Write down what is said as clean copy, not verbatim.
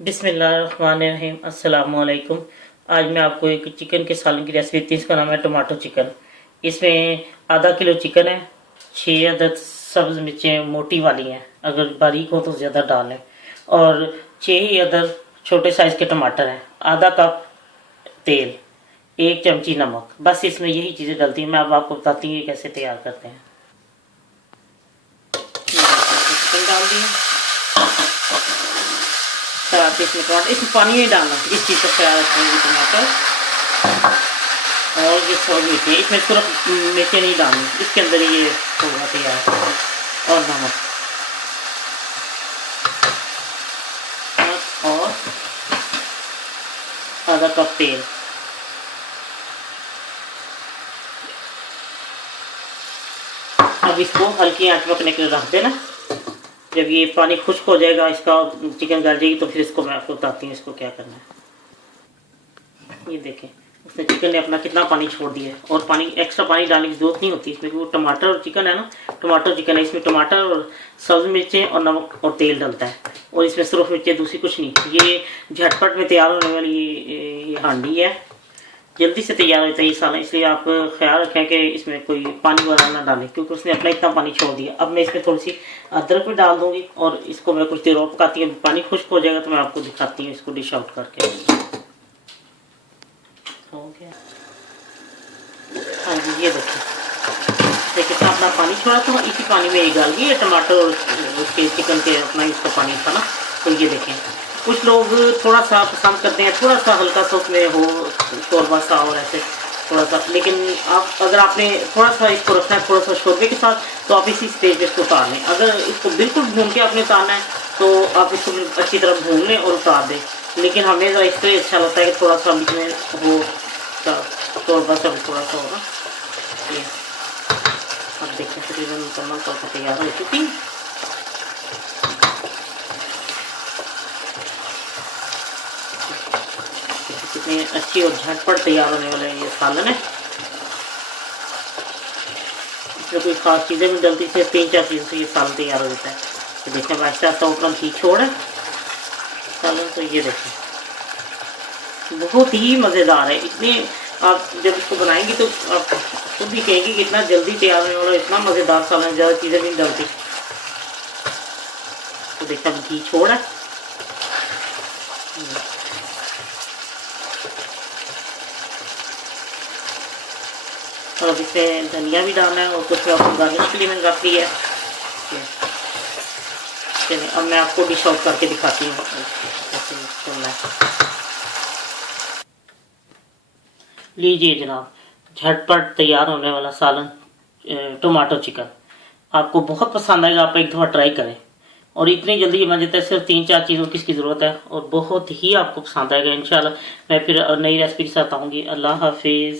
बिस्मिल्लाहिर्रहमानिर्रहीम। अस्सलाम वालेकुम। आज मैं आपको एक चिकन के सालन की रेसिपी देती हूँ। इसका नाम है टमाटो चिकन। इसमें आधा किलो चिकन है, 6 अदद सब्ज मिर्चें मोटी वाली हैं, अगर बारीक हो तो ज़्यादा डालें, और 6 ही अदद छोटे साइज़ के टमाटर हैं, आधा कप तेल, 1 चमची नमक। बस इसमें यही चीज़ें डलती हैं। मैं अब आपको बताती हूँ कैसे तैयार करते हैं। चिकन डाल दिया, इसमें पानी नहीं डालना, इस चीज़ का ख्याल रखेंगे। टमाटर और ये सब मिर्चें, इसमें सिर्फ मिर्चें नहीं डालनी, इसके अंदर ये होगा तैयार। और नमक और आधा कप तेल। अब इसको हल्की आंच पकने के लिए रख देना। जब ये पानी खुश्क हो जाएगा, इसका चिकन गल जाएगी, तो फिर इसको मैं आपको बताती हूँ इसको क्या करना है। ये देखें, उसने चिकन ने अपना कितना पानी छोड़ दिया है, और पानी एक्स्ट्रा पानी डालने की जरूरत नहीं होती इसमें, क्योंकि टमाटर और चिकन है ना, टमाटर चिकन है, इसमें टमाटर और सब्ज मिर्चें और नमक और तेल डलता है, और इसमें सिर्फ मिर्चें, दूसरी कुछ नहीं। ये झटपट में तैयार होने वाली ये हांडी है, जल्दी से तैयार होता है ये सालन। इसलिए आप ख्याल रखें कि इसमें कोई पानी वगैरह ना डालें, क्योंकि उसने अपना इतना पानी छोड़ दिया। अब मैं इसमें थोड़ी सी अदरक भी डाल दूंगी, और इसको मैं कुछ देर और पकाती हूँ। पानी खुश्क हो जाएगा तो मैं आपको दिखाती हूँ इसको डिश आउट करके। हो गया, हाँ जी, ये देखिए कितना अपना पानी छोड़ा था, इसी पानी में ये डाल गई टमाटर और उसके चिकन के अपना इसका पानी था ना। तो ये देखें, कुछ लोग थोड़ा सा पसंद करते हैं, थोड़ा सा हल्का सा उसमें हो शोरबा सा और ऐसे थोड़ा सा, लेकिन आप अगर आपने थोड़ा सा इसको रखना है थोड़ा सा शोरबे के साथ, तो आप इसी स्टेज पे इसको उतार लें। अगर इसको बिल्कुल भून के आपने उतारना है तो आप इसको अच्छी तरह भून लें और उतार दें। लेकिन हमें इससे अच्छा लगता है कि थोड़ा सा बीच में हो शोरबा सा थोड़ा सा होगा। ये अब देखिए तकरीबन मुकम्मल तौर पर तैयार हो चुकी। कितनी अच्छी और झटपट तैयार होने वाला ये सालन है। इसमें कोई खास चीज़ें भी डलती है, 3-4 चीज़ों से ये सालन तैयार हो जाता है। तो देखने में आहिस्ता आहिस्ता ऊपर घी छोड़ है सालन। तो ये देखें, बहुत ही मज़ेदार है। इतने आप जब इसको बनाएंगे तो आप खुद भी कहेंगे कि इतना जल्दी तैयार होने वाला, इतना मज़ेदार सालन, ज़्यादा चीज़ें भी नहीं डलती। तो देखा घी छोड़ है। और अब इसमें धनिया भी डालना है, और कुछ आपको गार्निश के लिए मैंने रख लिया है। चलिए अब मैं आपको डिश आउट करके दिखाती हूँ कैसे करना है। लीजिए जनाब, झटपट तैयार होने वाला सालन टमाटो चिकन। आपको बहुत पसंद आएगा, आप एक दफ़ा ट्राई करें। और इतनी जल्दी बन जाता है, सिर्फ 3-4 चीज़ों की इसकी ज़रूरत है, और बहुत ही आपको पसंद आएगा इंशाल्लाह। मैं फिर नई रेसिपी के साथ आऊँगी। अल्लाह हाफिज़।